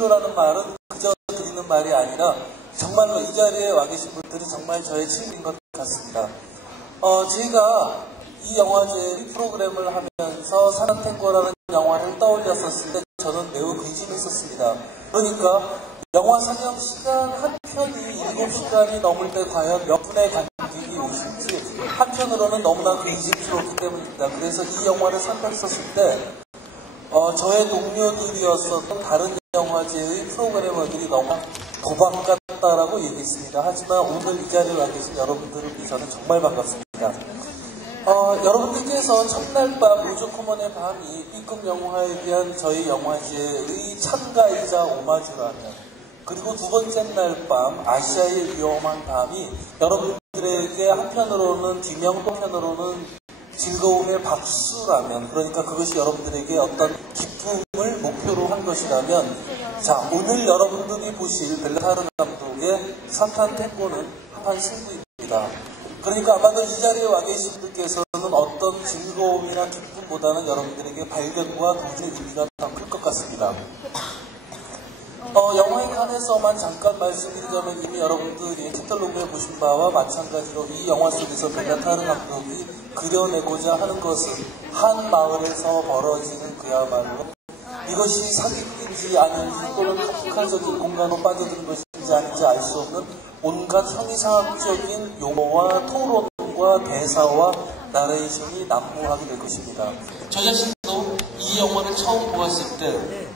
팬으로라는 말은 그저 드리는 말이 아니라 정말로 이 자리에 와 계신 분들이 정말 저의 친구인 것 같습니다. 저희가 이 영화제 프로그램을 하면서 사랑탱고라는 영화를 떠올렸었을 때 저는 매우 근심했었습니다. 그러니까 영화 상영 시간 한 편이 7시간이 넘을 때 과연 몇 분의 관객이 오실지 한편으로는 너무나 근심스럽기 때문입니다. 그래서 이 영화를 상영했었을 때 저의 동료들이었었던 다른 영화제의 프로그래머들이 너무 도박 같다라고 얘기했습니다. 하지만 오늘 이 자리에 와 계신 여러분들을 위해서는 정말 반갑습니다. 여러분들께서 첫날 밤 우주 커먼의 밤이 B급 영화에 대한 저희 영화제의 참가이자 오마주라며, 그리고 두 번째 날 밤 아시아의 위험한 밤이 여러분들에게 한편으로는 기념, 한편으로는 즐거움의 박수라면, 그러니까 그것이 여러분들에게 어떤 기쁨을 목표로 한 것이라면, 자, 오늘 여러분들이 보실 벨라타르 감독의 사탄탱고는 한 승부입니다. 그러니까 아마도 이 자리에 와 계신 분께서는 어떤 즐거움이나 기쁨보다는 여러분들에게 발견과 도움의 의미가 더 클 것 같습니다. 영화에 관해서만 잠깐 말씀드리자면 이미 여러분들이 티틀로그를 보신 바와 마찬가지로 이 영화 속에서 벨라타르 감독이 그려내고자 하는 것은 한 마을에서 벌어지는 그야말로 이것이 사기인지 아닌지 또는 국가적인 공간으로 빠져든 것인지 아닌지 알 수 없는 온갖 형이상학적인 용어와 토론과 대사와 나레이션이 난무하게 될 것입니다. 저 자신도 이 영화를 처음 보았을 때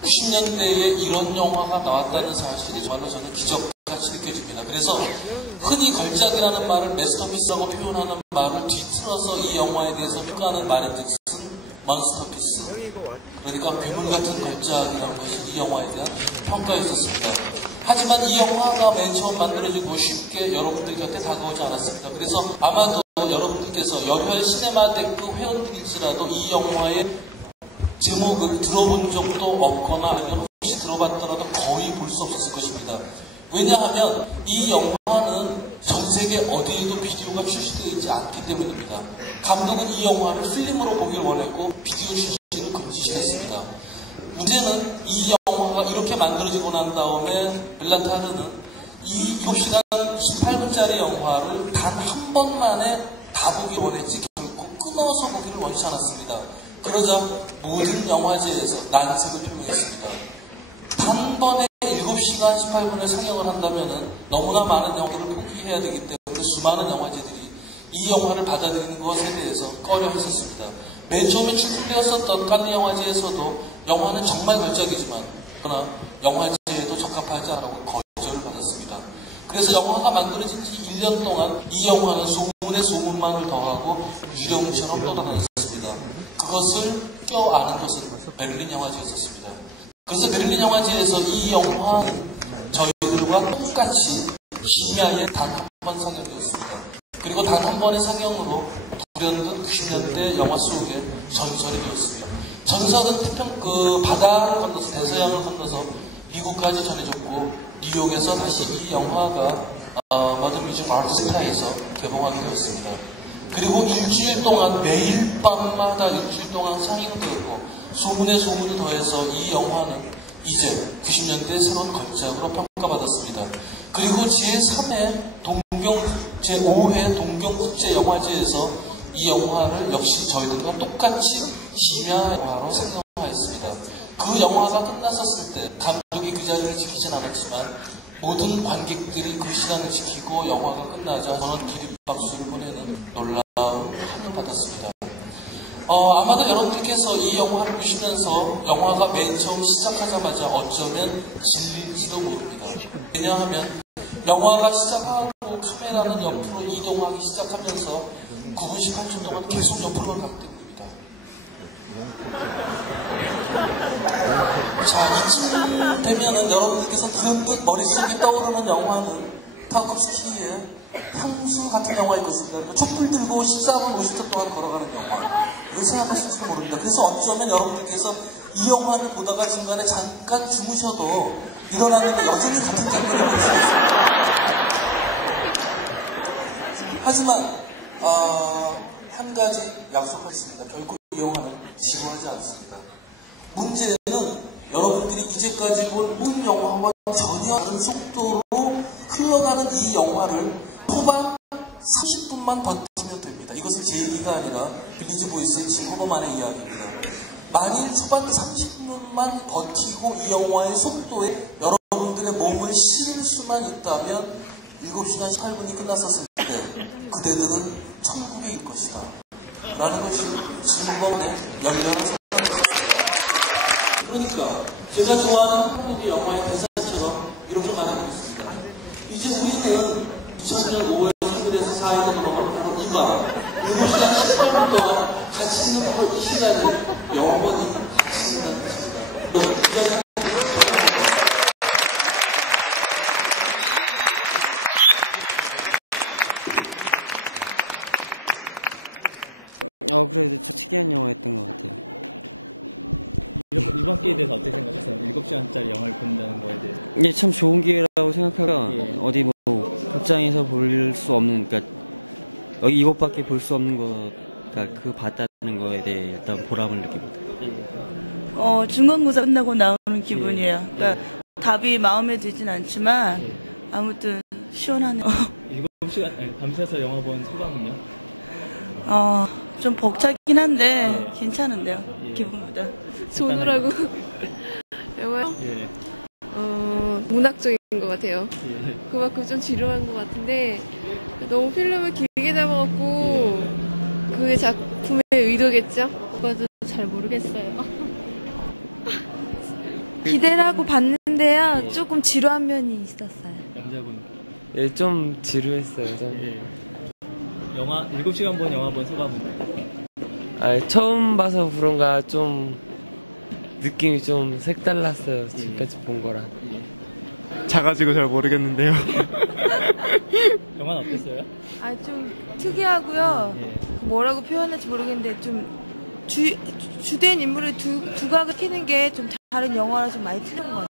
90년대에 이런 영화가 나왔다는 사실이 저는 기적같이 느껴집니다. 그래서 흔히 걸작이라는 말을 마스터피스라고 표현하는 말을 뒤틀어서 이 영화에 대해서 평가하는 말의 뜻은 마스터피스, 그러니까 괴물 같은 걸작이라는 것이 이 영화에 대한 평가였었습니다. 하지만 이 영화가 맨 처음 만들어지고 쉽게 여러분들 곁에 다가오지 않았습니다. 그래서 아마도 여러분들께서 열혈 시네마테크 회원들일지라도 이 영화의 제목을 들어본 적도 없거나 아니면 혹시 들어봤더라도 거의 볼 수 없었을 것입니다. 왜냐하면 이 영화는 전 세계 어디에도 비디오가 출시되어 있지 않기 때문입니다. 감독은 이 영화를 필름으로 보길 원했고 비디오 출시를 금지시켰습니다. 문제는 이 영화가 이렇게 만들어지고 난 다음에 벨라타르는 이 7시간 18분짜리 영화를 단 한 번만에 다 보길 원했지 결코 끊어서 보기를 원치 않았습니다. 그러자 모든 영화제에서 난색을 표명했습니다. 단번에 7시간 18분을 상영을 한다면 너무나 많은 영화를 포기해야 되기 때문에 수많은 영화제들이 이 영화를 받아들이는 것에 대해서 꺼려 했었습니다. 맨 처음에 출품되었었던 칸느 영화제에서도 영화는 정말 걸작이지만 그러나 영화제에도 적합하지 않고 거절을 받았습니다. 그래서 영화가 만들어진 지 1년 동안 이 영화는 소문에 소문만을 더하고 유령처럼 떠돌아다녔습니다. 그것을 껴안은 것은 베를린 영화제였었습니다. 그래서 베를린 영화제에서 이 영화는 저희들과 똑같이 시야에 단 한 번 상영되었습니다. 그리고 단 한 번의 상영으로 불현듯 90년대 영화 속에 전설이 되었습니다. 전설은 태평 바다를 건너서 대서양을 건너서 미국까지 전해졌고 뉴욕에서 다시 이 영화가 마더뮤즈 마르스타에서 개봉하게 되었습니다. 그리고 일주일 동안 매일 밤마다 일주일 동안 상영되고 소문에 소문을 더해서 이 영화는 이제 90년대 새로운 걸작으로 평가받았습니다. 그리고 제3회 제5회 동경국제영화제에서 이 영화를 역시 저희들과 똑같이 시야 영화로 생성하였습니다. 그 영화가 끝났었을 때 감독이 그 자리를 지키진 않았지만 모든 관객들이 그 시간을 지키고 영화가 끝나자 저는 기립박수를 보내는 놀라운 환영을 받았습니다. 아마도 여러분들께서 이 영화를 보시면서 영화가 맨 처음 시작하자마자 어쩌면 질릴지도 모릅니다. 왜냐하면 영화가 시작하고 카메라는 옆으로 이동하기 시작하면서 9분 18초 동안 계속 옆으로 가기 때문입니다. 자, 이쯤 되면은 여러분들께서 그 머릿속에 떠오르는 영화는 타우kov스키의 향수 같은 영화일 것입니다. 촛불 들고 14분 50초 동안 걸어가는 영화. 그렇게 생각하실지 모릅니다. 그래서 어쩌면 여러분들께서 이 영화를 보다가 중간에 잠깐 주무셔도 일어나는 여전히 같은 장면이 볼 수 있습니다. 하지만 한 가지 약속하겠습니다. 결국 이 영화는 지루하지 않습니다. 문제는 여러분들이 이제 지금까지 본 모든 영화와 전혀 다른 속도로 흘러가는 이 영화를 초반 30분만 버티면 됩니다. 이것은 제 얘기가 아니라 빌리지 보이스의 진호만의 이야기입니다. 만일 초반 30분만 버티고 이 영화의 속도에 여러분들의 몸을 실을 수만 있다면 7시간 18분이 끝났었을 때 그대들은 천국에 있을 것이다 라는 것이 진범의 연명을 생각했습니다. 그러니까 제가 좋아하는 한국의 영화의 대사처럼 이렇게 말하고 있습니다. 이제 우리는 2000년 5월 10일에서 4일을 넘어가고 이밤 7시간 18분 동안 같이 있는 이 시간이 영원히 같이 있는 것입니다. 그래도 좀 특이한 영화였던 것 같아요. 이번 기회에 대해서 어떻게 생각하세요? 7시간짜리 영화를 본다는 거에 대해서. 이게 참 좋은 기회라고 생각하고, 예. 어디 극장에서 볼 수 없는, 그러니까 여기 이곳밖에 볼 수 없는 것, 그러니까 그 봤다는 거에 대해 일단 보람을 느낍니다. 중간고사 끝나고 나오는 기분이에요. 그러니까 답이 마음에 들진 않지만 아무튼 시원하네요. 7시간 밤새서 영화 본 소감은요? 좀 벅차긴 한데 괜찮은데요. 기분보다. 조느라고 영화요? 예. 문학적인 것 같아요. 예. 그만큼 좀 지루한 것 같은데 너무 필름을 길게 잡아갖고 그게 작품의 의도겠죠? 그거도 잘 모르겠어요. 기대를 하고 봤는데요. 조금 지루한 면이 있었어요. 남자분. 예, 좀 지루했어요. 저는. 예. 영화 7시간 본 영화 본 소감은? 처음 봐서 그런가 좀 느낌이 좀 색달랐어요. 지금까지 본 거랑. 작아지고 잘 모르겠는데요. 영화는 어땠어요? 좀 특이하고요. 예. 뭐라고 표현할지 모르겠는데 좀 주된 인물의 두각을 캐는 게 좀 다른 영화랑 좀 많이 틀린 것 같아요.